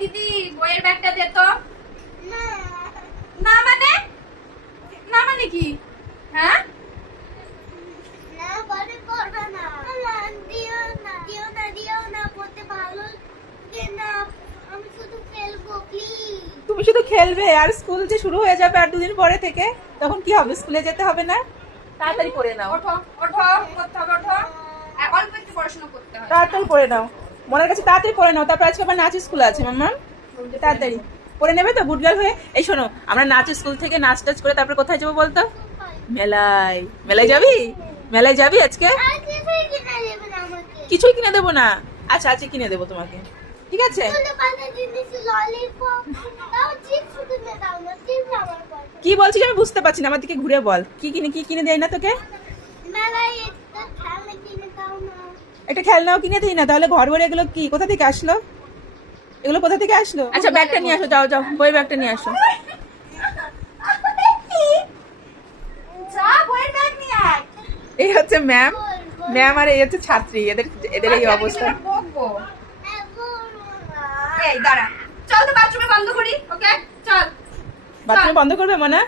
দিদি বইয়ের ব্যাগটা দে তো। না মানে, না মানে কি? হ্যাঁ তুমি শুধু খেলবে আর স্কুল যে শুরু হয়ে যাবে আর 2 দিন পরে থেকে, তখন কি হবে? স্কুলে যেতে হবে না? তাড়াতাড়ি পড়ে নাও, ওঠো ওঠো, করতে হবে, ওঠো। অল্প একটু পড়াশোনা করতে হবে। তাড়াতাড়ি পড়ে নাও, মনের কাছে তাড়াতাড়ি পড়ে নাও। তারপর আজকে আবার নাচের স্কুল আছে মাম্মা, তাড়াতাড়ি পড়ে নেবে তো গুড গার্ল হয়ে। এই শোনো, আমরা নাচের স্কুল থেকে নাচ টাচ করে তারপর কোথায় যাবো বলতো? মেলায়। মেলায় যাবি? মেলায় যাবি আজকে? কিছুই কিনে দেবো না। আচ্ছা আজকে কিনে দেবো তোমাকে, ঠিক আছে? কি বলছিস আমি বুঝতে পারছি না, আমার দিকে ঘুরে বল। কি কিনে দেয় না তোকে? একটা খেলনাও কিনে দিই না? তাহলে ঘর ভরে এগুলো কি, কোথা থেকে আসলো? এগুলো কোথা থেকে আসলো? আচ্ছা ব্যাগটা নিয়ে আসো, যাও যাও বই ব্যাগটা নিয়ে আসো। যা বইয়ের ব্যাগ নিয়ে আয়। এই হচ্ছে ম্যাম, ম্যাম আর এই হচ্ছে ছাত্রী, এদের এদের এই অবস্থা। বকবো। এই দাঁড়া, চল তো বাথরুমে বন্ধ করি। ওকে চল। বাথরুম বন্ধ করবে মনে?